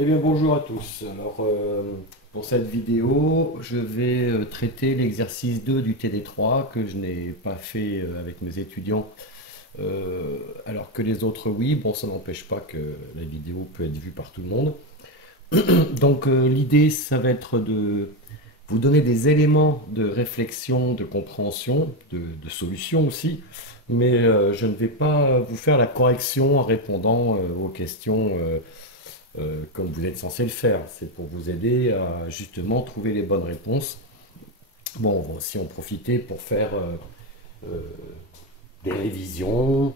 Eh bien bonjour à tous. Alors pour cette vidéo, je vais traiter l'exercice 2 du TD3 que je n'ai pas fait avec mes étudiants alors que les autres oui. Bon, ça n'empêche pas que la vidéo peut être vue par tout le monde. Donc l'idée ça va être de vous donner des éléments de réflexion, de compréhension, de solution aussi, mais je ne vais pas vous faire la correction en répondant aux questions comme vous êtes censé le faire. C'est pour vous aider à justement trouver les bonnes réponses. Bon, on va aussi en profiter pour faire euh, des révisions,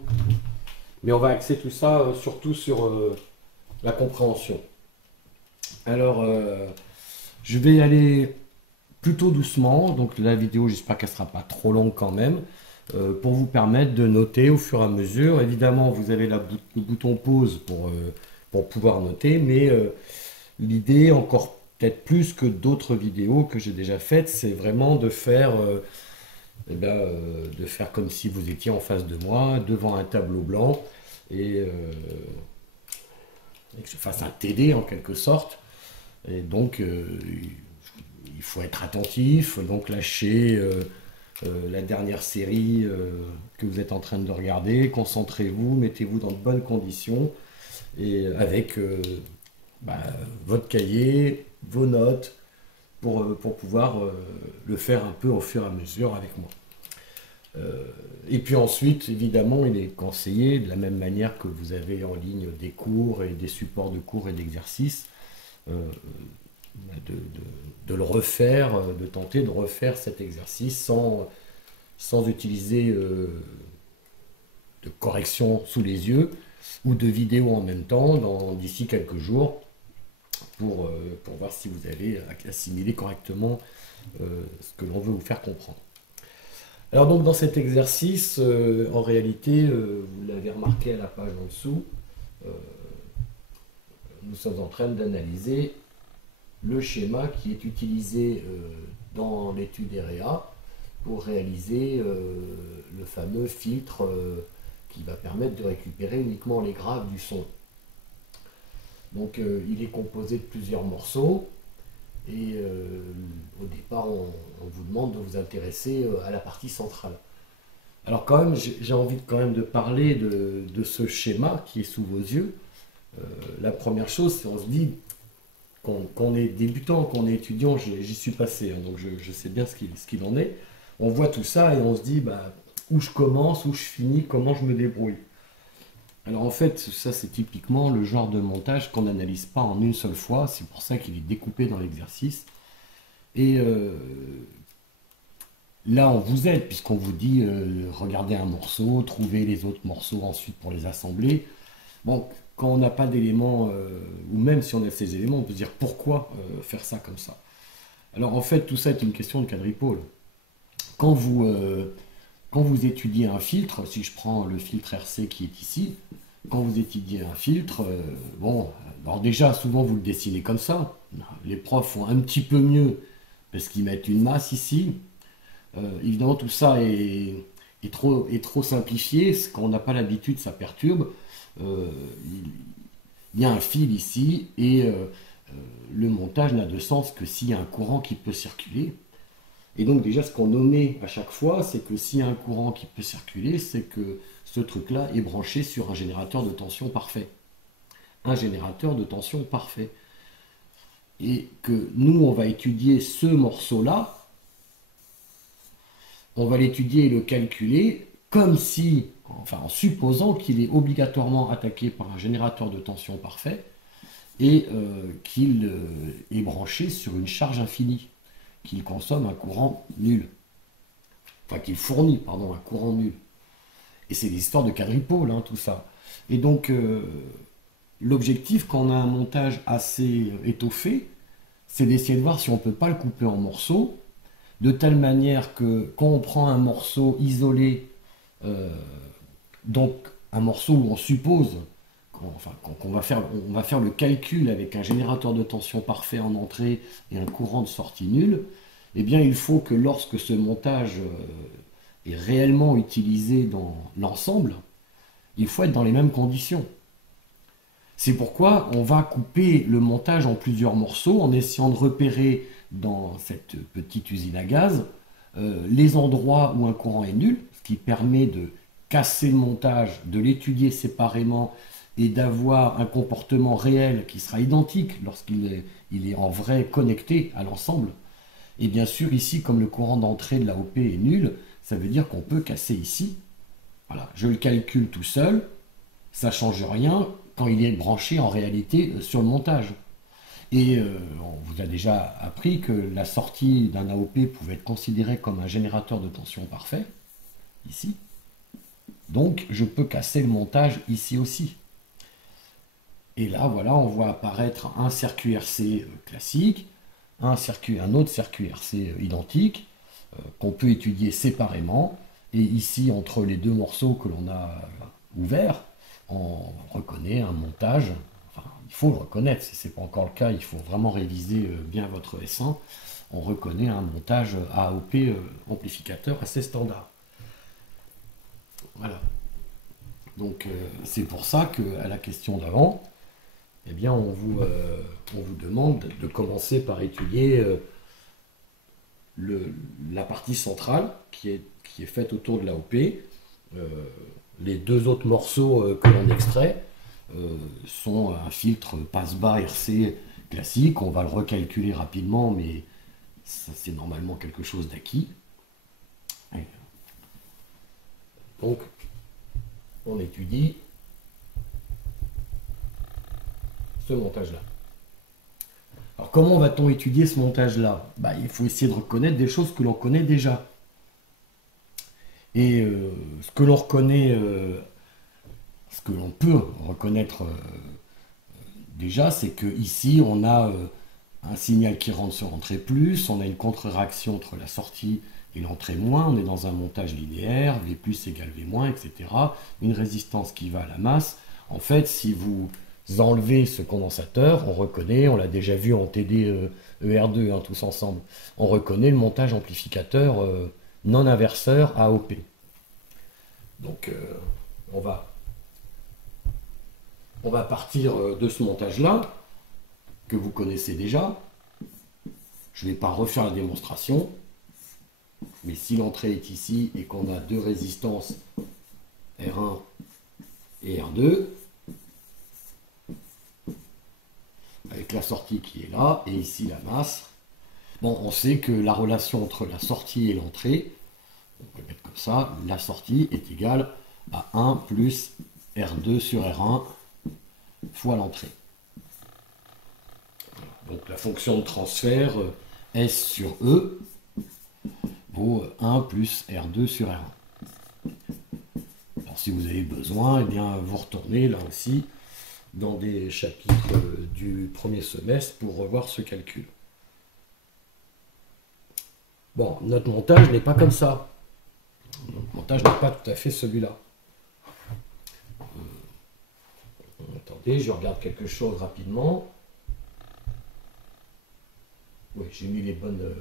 mais on va axer tout ça surtout sur la compréhension. Alors, je vais aller plutôt doucement, donc la vidéo, j'espère qu'elle ne sera pas trop longue quand même, pour vous permettre de noter au fur et à mesure. Évidemment, vous avez le bouton pause pour pouvoir noter, mais l'idée, encore peut-être plus que d'autres vidéos que j'ai déjà faites, c'est vraiment de faire, de faire comme si vous étiez en face de moi, devant un tableau blanc, et que je fasse un TD en quelque sorte. Et donc, il faut être attentif, donc lâcher la dernière série que vous êtes en train de regarder, concentrez-vous, mettez-vous dans de bonnes conditions, et avec bah, votre cahier, vos notes, pour pouvoir le faire un peu au fur et à mesure avec moi. Et puis ensuite, évidemment, il est conseillé, de la même manière que vous avez en ligne des cours et des supports de cours et d'exercices, euh, de le refaire, de tenter de refaire cet exercice sans utiliser de correction sous les yeux ou de vidéo en même temps d'ici quelques jours pour voir si vous avez assimilé correctement ce que l'on veut vous faire comprendre. Alors donc dans cet exercice, en réalité, vous l'avez remarqué à la page en dessous, euh, nous sommes en train d'analyser le schéma qui est utilisé dans l'étude EREA pour réaliser le fameux filtre qui va permettre de récupérer uniquement les graves du son. Donc il est composé de plusieurs morceaux et au départ on vous demande de vous intéresser à la partie centrale. Alors quand même j'ai envie quand même de parler de ce schéma qui est sous vos yeux. La première chose, c'est on se dit qu'on est débutant, qu'on est étudiant, j'y suis passé, hein, donc je sais bien ce qu'il en est. On voit tout ça et on se dit bah, où je commence, où je finis, comment je me débrouille. Alors en fait, ça c'est typiquement le genre de montage qu'on n'analyse pas en une seule fois, c'est pour ça qu'il est découpé dans l'exercice. Et là on vous aide, puisqu'on vous dit regardez un morceau, trouvez les autres morceaux ensuite pour les assembler. Bon, quand on n'a pas d'éléments, ou même si on a ces éléments, on peut se dire pourquoi faire ça comme ça. Alors en fait, tout ça est une question de quadripôle. Quand vous, quand vous étudiez un filtre, si je prends le filtre RC qui est ici, quand vous étudiez un filtre, bon, alors déjà souvent vous le dessinez comme ça. Les profs font un petit peu mieux parce qu'ils mettent une masse ici. Évidemment, tout ça est trop simplifié. Quand on n'a pas l'habitude, ça perturbe. Euh, il y a un fil ici et le montage n'a de sens que s'il y a un courant qui peut circuler. Et donc déjà ce qu'on nommait à chaque fois, c'est que s'il y a un courant qui peut circuler, c'est que ce truc-là est branché sur un générateur de tension parfait. Un générateur de tension parfait. Et que nous, on va étudier ce morceau-là, on va l'étudier et le calculer comme si, enfin en supposant qu'il est obligatoirement attaqué par un générateur de tension parfait et qu'il est branché sur une charge infinie, qu'il consomme un courant nul. Enfin, qu'il fournit, pardon, un courant nul. Et c'est l'histoire de quadripôle, hein, tout ça. Et donc, l'objectif, quand on a un montage assez étoffé, c'est d'essayer de voir si on ne peut pas le couper en morceaux, de telle manière que quand on prend un morceau isolé, donc un morceau où on suppose qu'on va faire le calcul avec un générateur de tension parfait en entrée et un courant de sortie nul, eh bien il faut que lorsque ce montage est réellement utilisé dans l'ensemble, il faut être dans les mêmes conditions. C'est pourquoi on va couper le montage en plusieurs morceaux en essayant de repérer dans cette petite usine à gaz les endroits où un courant est nul, ce qui permet de casser le montage, de l'étudier séparément et d'avoir un comportement réel qui sera identique lorsqu'il est en vrai connecté à l'ensemble. Et bien sûr, ici, comme le courant d'entrée de l'AOP est nul, ça veut dire qu'on peut casser ici. Voilà, je le calcule tout seul, ça ne change rien quand il est branché en réalité sur le montage. Et on vous a déjà appris que la sortie d'un AOP pouvait être considérée comme un générateur de tension parfait, ici. Donc je peux casser le montage ici aussi. Et là, voilà, on voit apparaître un circuit RC classique, un autre circuit RC identique, qu'on peut étudier séparément. Et ici, entre les deux morceaux que l'on a ouverts, on reconnaît un montage. Enfin, il faut le reconnaître, si ce n'est pas encore le cas, il faut vraiment réviser bien votre S1. On reconnaît un montage AOP amplificateur assez standard. Voilà. Donc c'est pour ça qu'à la question d'avant, eh bien, on vous demande de commencer par étudier la partie centrale qui est faite autour de l'AOP. Les deux autres morceaux que l'on extrait sont un filtre passe-bas RC classique. On va le recalculer rapidement, mais ça c'est normalement quelque chose d'acquis. Donc, on étudie ce montage-là. Alors comment va-t-on étudier ce montage-là? Il faut essayer de reconnaître des choses que l'on connaît déjà. Et ce que l'on reconnaît, ce que l'on peut reconnaître déjà, c'est que ici on a un signal qui rentre sur entrée plus, on a une contre-réaction entre la sortie et l'entrée moins, on est dans un montage linéaire, V plus égale V moins, etc. Une résistance qui va à la masse. En fait, si vous enlevez ce condensateur, on reconnaît, on l'a déjà vu en TD ER2, hein, tous ensemble, on reconnaît le montage amplificateur non inverseur AOP. Donc on va partir de ce montage-là, que vous connaissez déjà. Je ne vais pas refaire la démonstration, mais si l'entrée est ici et qu'on a deux résistances R1 et R2, avec la sortie qui est là, et ici la masse, bon, on sait que la relation entre la sortie et l'entrée, on peut mettre comme ça, la sortie est égale à 1 plus R2 sur R1 fois l'entrée. Donc la fonction de transfert S sur E vaut 1 plus R2 sur R1. Alors si vous avez besoin, eh bien, vous retournez là aussi dans des chapitres du premier semestre pour revoir ce calcul. Bon, notre montage n'est pas comme ça. Notre montage n'est pas tout à fait celui-là. Attendez, je regarde quelque chose rapidement. Oui, j'ai mis les bonnes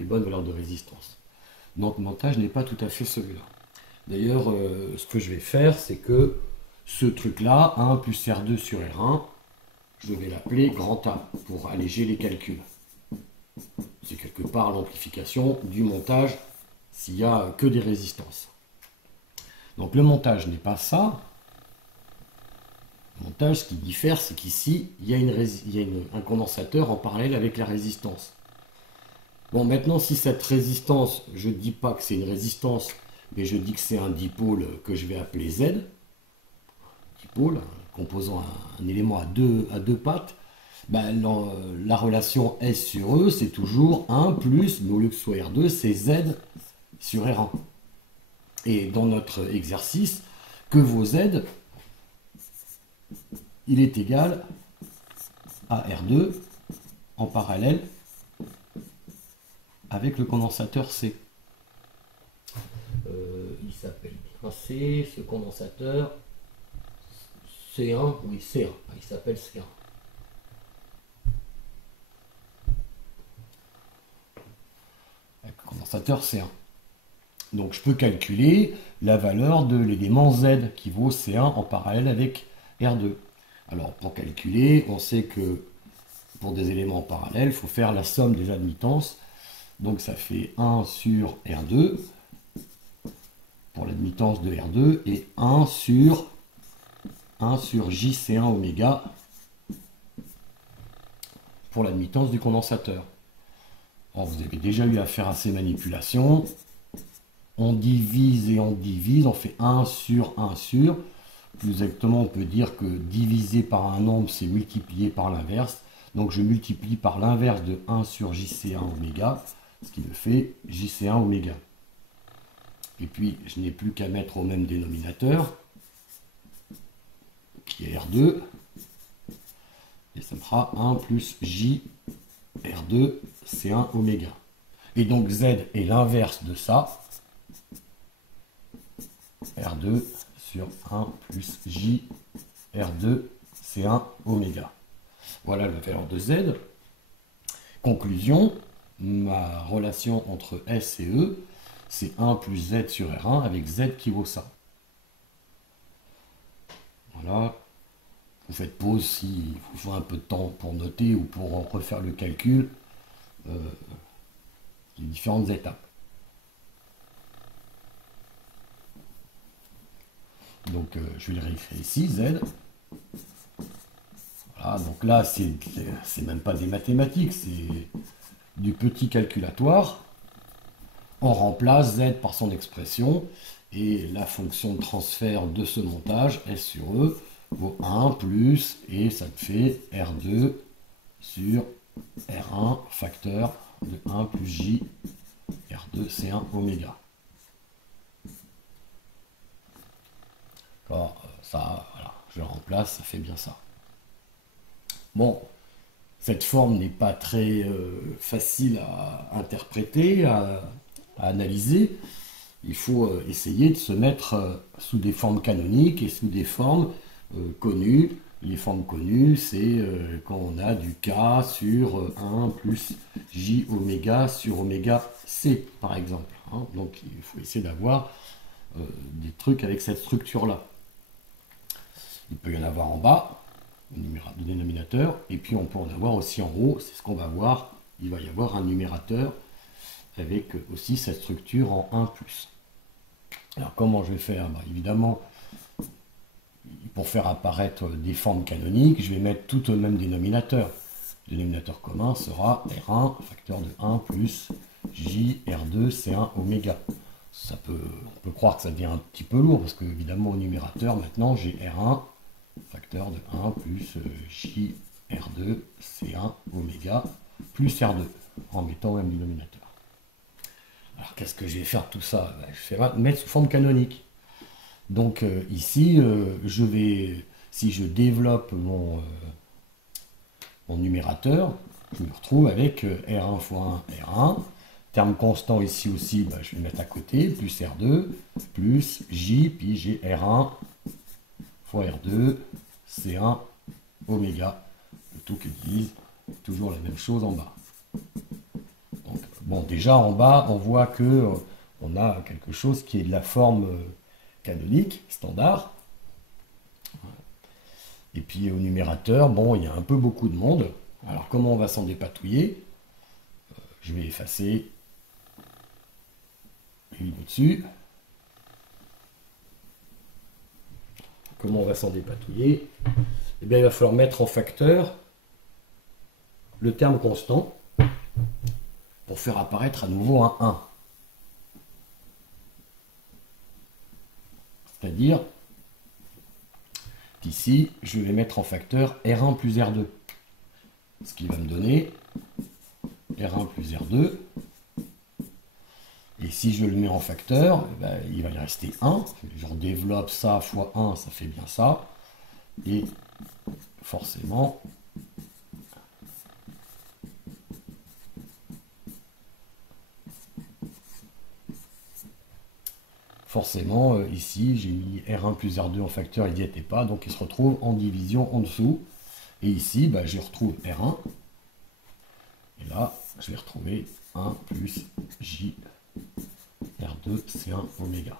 valeurs de résistance. Notre montage n'est pas tout à fait celui-là. D'ailleurs, ce que je vais faire, c'est que ce truc-là, 1 plus R2 sur R1, je vais l'appeler grand A pour alléger les calculs. C'est quelque part l'amplification du montage s'il n'y a que des résistances. Donc le montage n'est pas ça. Le montage, ce qui diffère, c'est qu'ici, il y a un condensateur en parallèle avec la résistance. Bon, maintenant, si cette résistance, je ne dis pas que c'est une résistance, mais je dis que c'est un dipôle que je vais appeler Z, dipôle, composant un élément à deux pattes, la relation S sur E, c'est toujours 1 plus, mais au lieu que ce soit R2, c'est Z sur R1. Et dans notre exercice, que vaut Z, il est égal à R2 en parallèle avec le condensateur C. Il s'appelle bien C, ce condensateur C1, oui C1, il s'appelle C1. Avec le condensateur C1. Donc je peux calculer la valeur de l'élément Z qui vaut C1 en parallèle avec R2. Alors pour calculer, on sait que pour des éléments parallèles, il faut faire la somme des admittances. Donc ça fait 1 sur R2 pour l'admittance de R2 et 1 sur JC1 oméga pour l'admittance du condensateur. Alors vous avez déjà eu affaire à ces manipulations. On divise et on divise, on fait 1 sur 1 sur. Plus exactement, on peut dire que diviser par un nombre, c'est multiplier par l'inverse. Donc je multiplie par l'inverse de 1 sur JC1 oméga, ce qui me fait JC1 oméga. Et puis, je n'ai plus qu'à mettre au même dénominateur, qui est R2. Et ça me fera 1 plus J R2 C1 oméga. Et donc Z est l'inverse de ça. R2 sur 1 plus J R2 C1 oméga. Voilà la valeur de Z. Conclusion, ma relation entre S et E, c'est 1 plus Z sur R1 avec Z qui vaut ça. Voilà. Vous faites pause si vous faut un peu de temps pour noter ou pour refaire le calcul des différentes étapes. Donc je vais le réécrire ici, Z. Voilà, donc là c'est même pas des mathématiques, c'est du petit calculatoire. On remplace Z par son expression et la fonction de transfert de ce montage, S sur E, vaut 1 plus, et ça me fait R2 sur R1 facteur de 1 plus J R2 C1 oméga. Alors, ça, voilà, je le remplace, ça fait bien ça. Bon, cette forme n'est pas très facile à interpréter, à analyser. Il faut essayer de se mettre sous des formes canoniques et sous des formes connues. Les formes connues, c'est quand on a du K sur 1 plus J oméga sur oméga C, par exemple. Hein. Donc il faut essayer d'avoir des trucs avec cette structure-là. Il peut y en avoir en bas, au dénominateur, et puis on peut en avoir aussi en haut, c'est ce qu'on va voir. Il va y avoir un numérateur avec aussi cette structure en 1 plus. Alors comment je vais faire? Évidemment, pour faire apparaître des formes canoniques, je vais mettre tout au même dénominateur. Le dénominateur commun sera R1, facteur de 1 plus J R2 C1 oméga. On peut croire que ça devient un petit peu lourd, parce que évidemment au numérateur, maintenant j'ai R1, facteur de 1 plus J R2 C1 oméga, plus R2, en mettant au même dénominateur. Alors qu'est-ce que je vais faire de tout ça? Je vais mettre sous forme canonique. Donc ici, si je développe mon numérateur, je me retrouve avec R1 fois 1, R1. Terme constant ici aussi, je vais mettre à côté, plus R2, plus J, puis j'ai R1 fois R2, C1 oméga. Le tout qui utilise toujours la même chose en bas. Donc, bon, déjà en bas, on voit que on a quelque chose qui est de la forme canonique, standard. Et puis au numérateur, bon, il y a un peu beaucoup de monde. Alors comment on va s'en dépatouiller? Je vais effacer une au-dessus. Comment on va s'en dépatouiller? Eh bien, il va falloir mettre en facteur le terme constant pour faire apparaître à nouveau un 1. C'est-à-dire qu'ici, je vais mettre en facteur R1 plus R2. Ce qui va me donner R1 plus R2. Et si je le mets en facteur, il va y rester 1. Je redéveloppe ça fois 1, ça fait bien ça. Et forcément, ici, j'ai mis R1 plus R2 en facteur, il n'y était pas, donc il se retrouve en division en dessous. Et ici, je retrouve R1. Et là, je vais retrouver 1 plus J R2 C1 oméga.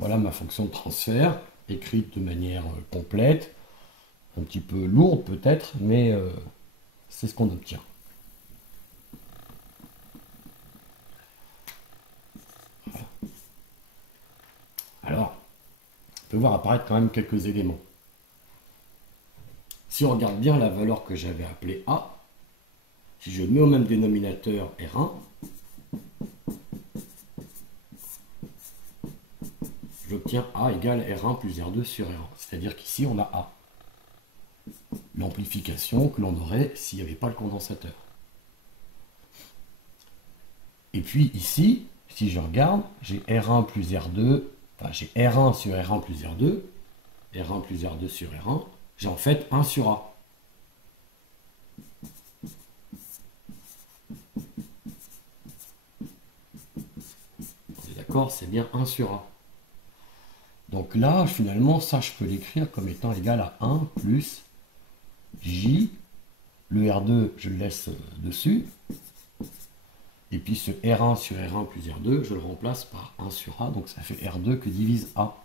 Voilà ma fonction de transfert, écrite de manière complète, un petit peu lourde peut-être, mais c'est ce qu'on obtient. Voilà. Alors, on peut voir apparaître quand même quelques éléments. Si on regarde bien la valeur que j'avais appelée A, si je mets au même dénominateur R1, j'obtiens A égale R1 plus R2 sur R1. C'est-à-dire qu'ici, on a A. L'amplification que l'on aurait s'il n'y avait pas le condensateur. Et puis ici, si je regarde, j'ai R1 plus R2, enfin j'ai R1 sur R1 plus R2, R1 plus R2 sur R1, j'ai en fait 1 sur A. On est d'accord, c'est bien 1 sur A. Donc là, finalement, ça, je peux l'écrire comme étant égal à 1 plus J. Le R2, je le laisse dessus. Et puis ce R1 sur R1 plus R2, je le remplace par 1 sur A. Donc ça fait R2 que divise A.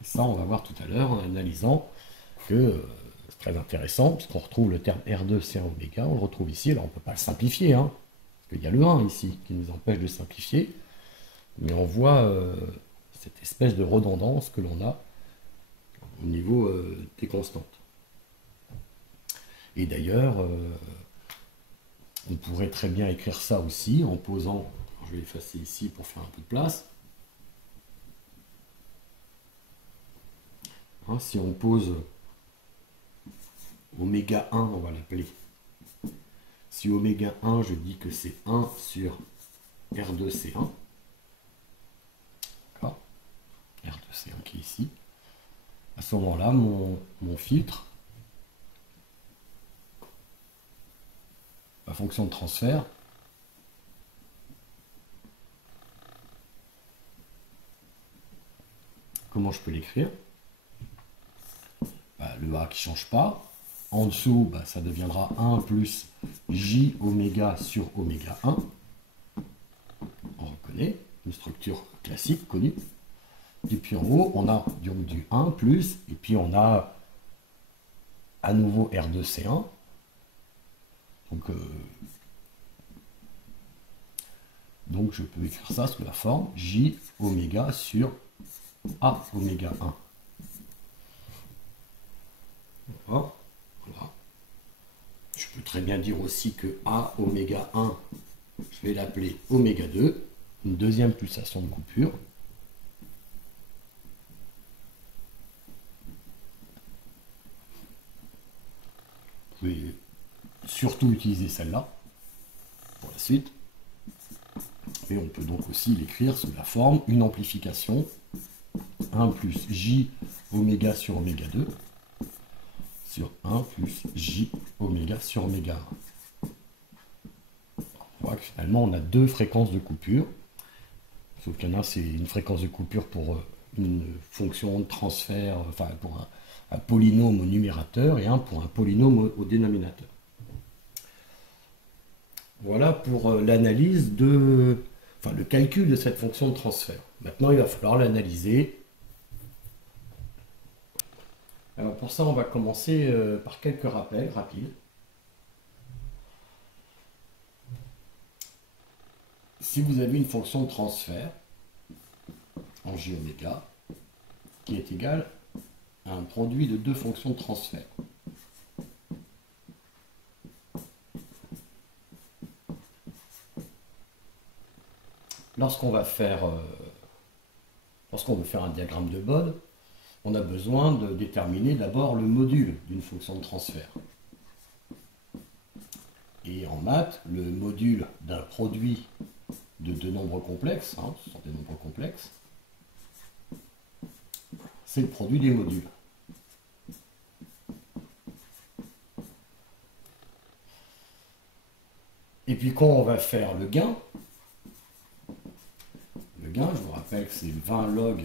Et ça, on va voir tout à l'heure en analysant que c'est très intéressant, puisqu'on retrouve le terme R2, C1 oméga, on le retrouve ici. Alors on ne peut pas le simplifier, hein, parce qu'il y a le 1 ici qui nous empêche de simplifier. Mais on voit cette espèce de redondance que l'on a au niveau des constantes. Et d'ailleurs, on pourrait très bien écrire ça aussi en posant, je vais effacer ici pour faire un peu de place. Hein, si on pose oméga 1, on va l'appeler. Si oméga 1, je dis que c'est 1 sur R2C1. D'accord, R2C1 qui est ici. À ce moment-là, mon filtre, ma fonction de transfert, comment je peux l'écrire? Le A qui ne change pas. En dessous, ça deviendra 1 plus J oméga sur oméga 1. On reconnaît une structure classique connue. Et puis en haut, on a donc du 1 plus, et puis on a à nouveau R2C1. Donc je peux écrire ça sous la forme J oméga sur A oméga 1. Voilà. Je peux très bien dire aussi que A oméga 1, je vais l'appeler oméga 2, une deuxième pulsation de coupure. Vous pouvez surtout utiliser celle-là pour la suite. Et on peut donc aussi l'écrire sous la forme une amplification 1 plus J oméga sur oméga 2 sur 1 plus J oméga sur oméga 1. On voit que finalement on a deux fréquences de coupure. Sauf qu'il y en a, c'est une fréquence de coupure pour une fonction de transfert, enfin pour un polynôme au numérateur et un pour un polynôme au dénominateur. Voilà pour l'analyse de, enfin le calcul de cette fonction de transfert. Maintenant, il va falloir l'analyser. Alors pour ça, on va commencer par quelques rappels rapides. Si vous avez une fonction de transfert en J oméga qui est égale à un produit de deux fonctions de transfert. Lorsqu'on veut faire un diagramme de Bode, on a besoin de déterminer d'abord le module d'une fonction de transfert. Et en maths, le module d'un produit de deux nombres complexes, ce sont des nombres complexes, c'est le produit des modules. Et puis quand on va faire le gain, je vous rappelle que c'est 20 log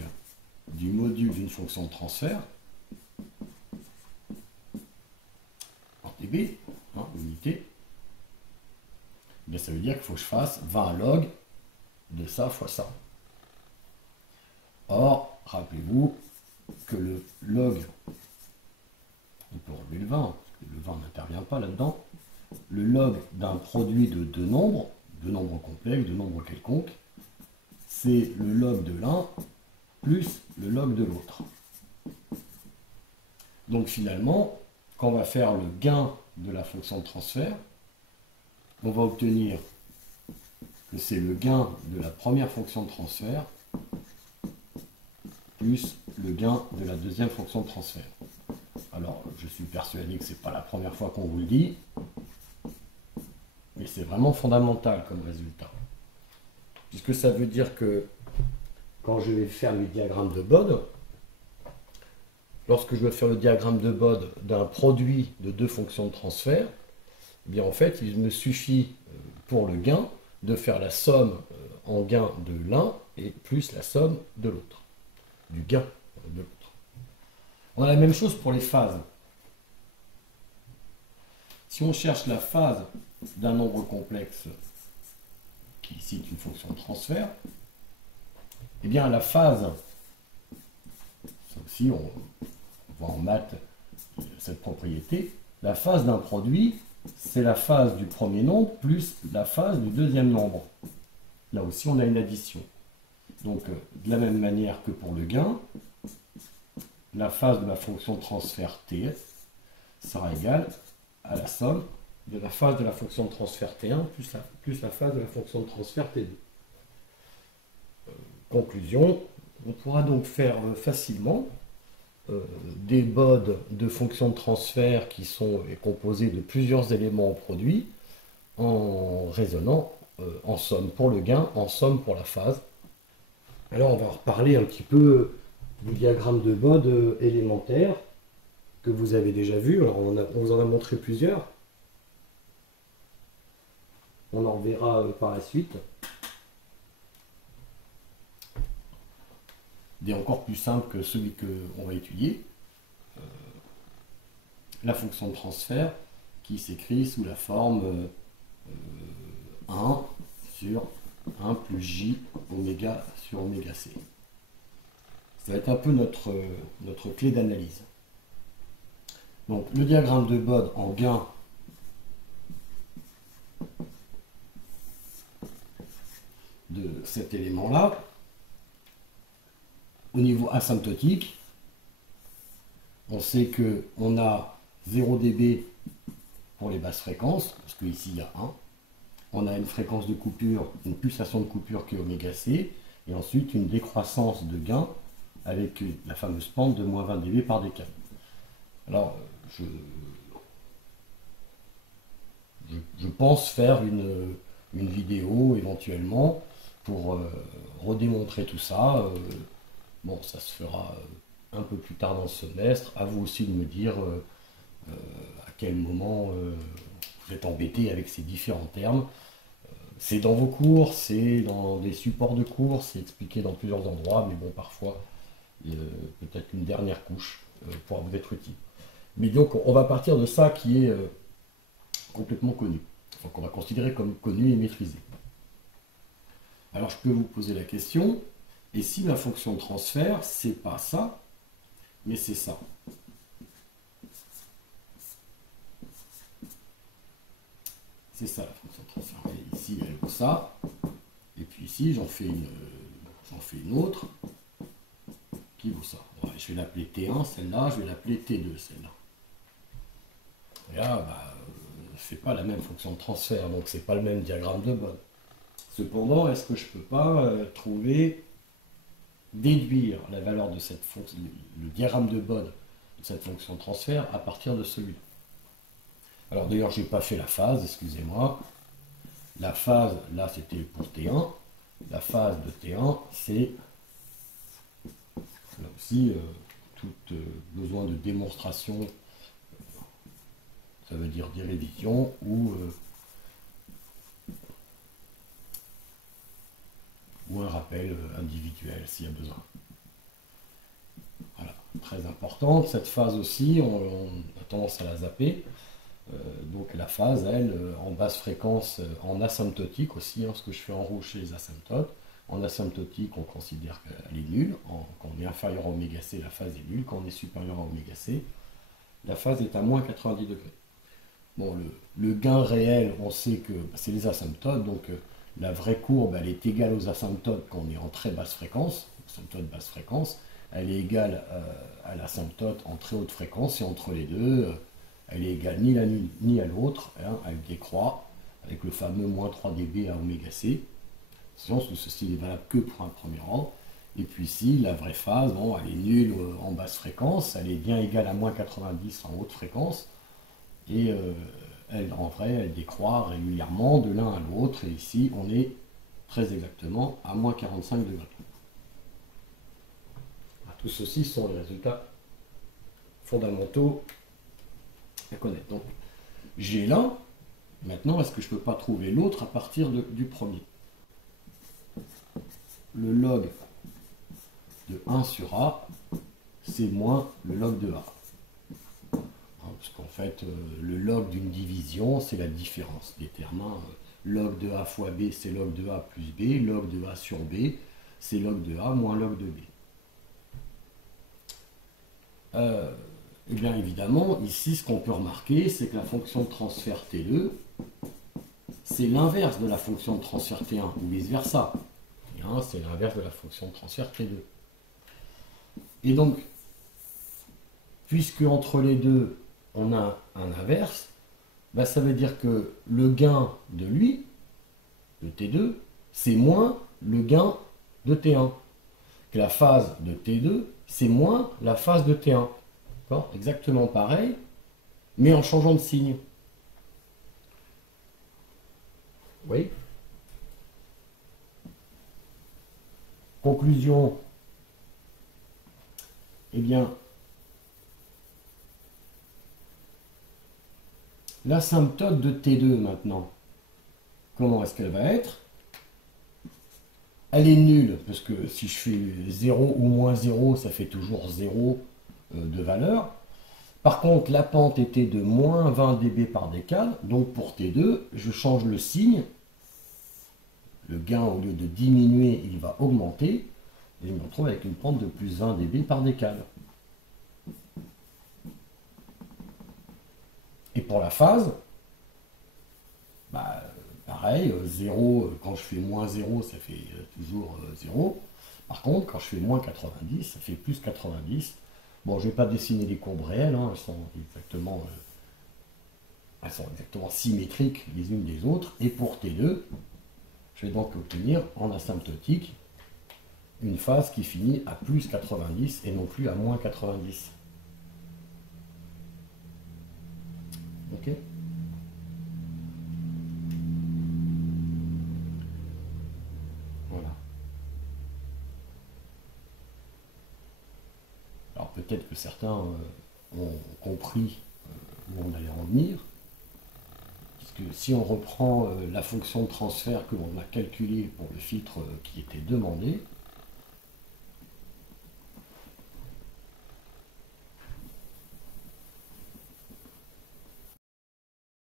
du module d'une fonction de transfert. Alors, dB, hein, l'unité, bien ça veut dire qu'il faut que je fasse 20 log de ça fois ça. Or, rappelez-vous que le log, on peut relever le 20, parce que le 20 n'intervient pas là-dedans, le log d'un produit de deux nombres complexes, de nombres quelconques, c'est le log de l'un plus le log de l'autre. Donc finalement, quand on va faire le gain de la fonction de transfert, on va obtenir que c'est le gain de la première fonction de transfert plus le gain de la deuxième fonction de transfert. Alors, je suis persuadé que ce n'est pas la première fois qu'on vous le dit, mais c'est vraiment fondamental comme résultat. Puisque ça veut dire que quand je vais faire les diagrammes de Bode, lorsque je vais faire le diagramme de Bode d'un produit de deux fonctions de transfert, eh bien en fait, il me suffit pour le gain de faire la somme en gain de l'un et plus la somme de l'autre, du gain de l'autre. On a la même chose pour les phases. Si on cherche la phase d'un nombre complexe qui cite une fonction de transfert, eh bien la phase, ça aussi on voit en maths cette propriété, la phase d'un produit, c'est la phase du premier nombre plus la phase du deuxième nombre. Là aussi on a une addition. Donc de la même manière que pour le gain, la phase de la fonction de transfert TS sera égale à la somme de la phase de la fonction de transfert T1 plus la phase de la fonction de transfert T2. Conclusion, on pourra donc faire facilement des bodes de fonctions de transfert qui sont composées de plusieurs éléments au produit en raisonnant en somme pour le gain, en somme pour la phase. Alors on va reparler un petit peu du diagramme de Bode élémentaire que vous avez déjà vu. Alors on vous en a montré plusieurs. On en verra par la suite. Des encore plus simples que celui qu'on va étudier. La fonction de transfert qui s'écrit sous la forme 1 sur 1 plus j oméga sur oméga c. Ça va être un peu notre clé d'analyse. Donc le diagramme de Bode en gain de cet élément-là, au niveau asymptotique, on sait qu'on a 0 dB pour les basses fréquences, parce qu'ici il y a 1. On a une fréquence de coupure, une pulsation de coupure qui est oméga c, et ensuite une décroissance de gain avec la fameuse pente de moins 20 dB par décade. Alors, je pense faire une vidéo éventuellement pour redémontrer tout ça. Bon, ça se fera un peu plus tard dans le semestre. À vous aussi de me dire à quel moment vous êtes embêté avec ces différents termes. C'est dans vos cours, c'est dans des supports de cours, c'est expliqué dans plusieurs endroits, mais bon, parfois, peut-être une dernière couche pourra vous être utile. Mais donc, on va partir de ça qui est complètement connu, enfin, qu'on va considérer comme connu et maîtrisé. Alors, je peux vous poser la question, et si ma fonction de transfert, c'est pas ça, mais c'est ça? C'est ça la fonction de transfert. Et ici, elle vaut ça, et puis ici, j'en fais une autre qui vaut ça. Bon, je vais l'appeler T1, celle-là, je vais l'appeler T2, celle-là. Et là, bah, c'est pas la même fonction de transfert, donc c'est pas le même diagramme de Bode. Cependant, est-ce que je peux pas déduire la valeur de cette fonction, le diagramme de Bode de cette fonction de transfert à partir de celui-là? Alors d'ailleurs, je n'ai pas fait la phase, excusez-moi. La phase, là, c'était pour T1. La phase de T1, c'est là aussi tout besoin de démonstration, ça veut dire des révisions ou un rappel individuel s'il y a besoin. Voilà, très importante. Cette phase aussi, on a tendance à la zapper. Donc la phase, elle, en basse fréquence, en asymptotique aussi, ce que je fais en rouge chez les asymptotes. En asymptotique, on considère qu'elle est nulle. Quand on est inférieur à oméga C, la phase est nulle. Quand on est supérieur à oméga C, la phase est à moins 90 degrés. Bon, le gain réel, on sait que c'est les asymptotes, donc la vraie courbe, elle est égale aux asymptotes quand on est en très basse fréquence, asymptote basse fréquence, elle est égale à l'asymptote en très haute fréquence, et entre les deux, elle est égale ni l'une ni à l'autre, elle décroît avec le fameux moins 3 dB à oméga C. Science où ceci n'est valable que pour un premier ordre. Et puis ici, la vraie phase, bon, elle est nulle en basse fréquence, elle est bien égale à moins 90 en haute fréquence, et en vrai, elle décroît régulièrement de l'un à l'autre, et ici, on est très exactement à moins 45 degrés. Tout ceci sont les résultats fondamentaux à connaître. Donc, j'ai l'un, maintenant, est-ce que je ne peux pas trouver l'autre à partir du premier? Le log de 1 sur A, c'est moins le log de A. Parce qu'en fait, le log d'une division, c'est la différence des termes. Log de A fois B, c'est log de A plus B. Log de A sur B, c'est log de A moins log de B. Et bien évidemment, ici, ce qu'on peut remarquer, c'est que la fonction de transfert T2, c'est l'inverse de la fonction de transfert T1, ou vice-versa. C'est l'inverse de la fonction de transfert T2. Et donc, puisque entre les deux, on a un inverse, ben ça veut dire que le gain de lui, de T2, c'est moins le gain de T1. Que la phase de T2, c'est moins la phase de T1. Exactement pareil, mais en changeant de signe. Oui. Conclusion. Eh bien, l'asymptote de T2 maintenant, comment est-ce qu'elle va être? Elle est nulle, parce que si je fais 0 ou moins 0, ça fait toujours 0 de valeur. Par contre, la pente était de moins 20 dB par décade, donc pour T2, je change le signe. Le gain, au lieu de diminuer, il va augmenter. Et je me retrouve avec une pente de plus 20 dB par décade. Et pour la phase, pareil, 0, quand je fais moins 0, ça fait toujours 0. Par contre, quand je fais moins 90, ça fait plus 90. Bon, je ne vais pas dessiner les courbes réelles, elles sont exactement symétriques les unes des autres. Et pour T2, je vais donc obtenir en asymptotique une phase qui finit à plus 90 et non plus à moins 90. Ok? Voilà. Alors peut-être que certains ont compris où on allait en venir. Puisque si on reprend la fonction de transfert que l'on a calculée pour le filtre qui était demandé,